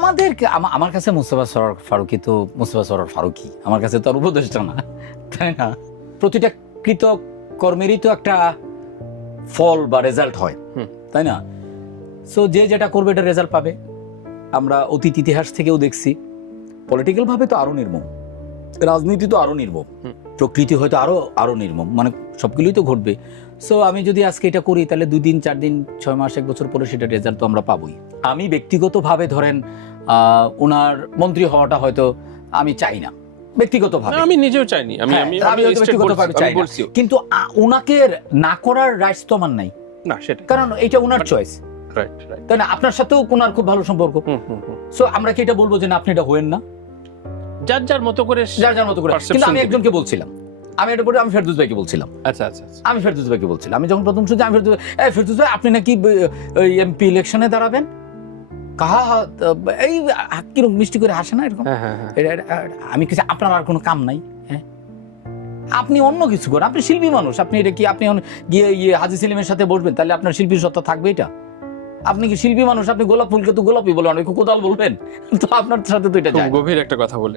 আমাদেরকে আমার কাছে মুস্তাফা সরোয়ার ফারুকী তো মুস্তাফা সরোয়ার ফারুকী, আমার কাছে তো আর উপদেষ্টা না, তাই না? প্রতিটা কৃত কর্মেরই তো একটা ফল বা রেজাল্ট হয়, তাই না? সো যে যেটা করবে এটা রেজাল্ট পাবে। আমরা অতীত ইতিহাস থেকেও দেখছি পলিটিক্যাল ভাবে তো আরো নির্মম, রাজনীতি তো আরো নির্মম, প্রকৃতি হয়তো আরো নির্মম, মানে সবগুলোই তো ঘটবে। সো আমি যদি আজকে এটা করি তাহলে 2 দিন 4 দিন 6 মাস 1 বছর পরে সেটা রেজাল্ট তো আমরা পাবোই। আমি ব্যক্তিগতভাবে ধরেন ওনার মন্ত্রী হওয়াটা হয়তো আমি চাই না, ব্যক্তিগতভাবে আমি নিজেও চাইনি, আমি ব্যক্তিগতভাবে চাই না, কিন্তু ওনাকে না করার রাইটস তো আমার নাই না, সেটা কারণ এটা ওনার চয়েস, রাইট রাইট। তাই না? আপনার সাথেও ওনার খুব ভালো সম্পর্ক, সো আমরা কি এটা বলবো যে না আপনি এটা হবেন না? যার যার মতো করে, যার যার মতো করে। কিন্তু আমি একজনকে বলছিলাম, আমি এটা বলে আমি ফেরদৌস ভাইকে বলছিলাম। আচ্ছা আচ্ছা, আমি ফেরদৌস ভাইকে বলছিলাম, আমি যখন প্রথম শুনছি আমি ফেরদৌস ভাই আপনি নাকি এমপি ইলেকশনে দাঁড়াবেন, কাহা এই কিরকম মিষ্টি করে হাসে না এরকম। আমি কিছু আপনার আর কোনো কাম নাই, হ্যাঁ আপনি অন্য কিছু করেন, আপনি শিল্পী মানুষ, আপনি এটা কি আপনি গিয়ে হাজী সেলিমের সাথে বসবেন তাহলে আপনার শিল্পীর সত্তা থাকবে? এটা আপনি কি শিল্পী মানুষ, আপনি গোলাপ ফুলকে তো গোলাপই বলবেন, কোদাল বলবেন, তো আপনার সাথে তো এটা যায় না। গভীর একটা কথা বলে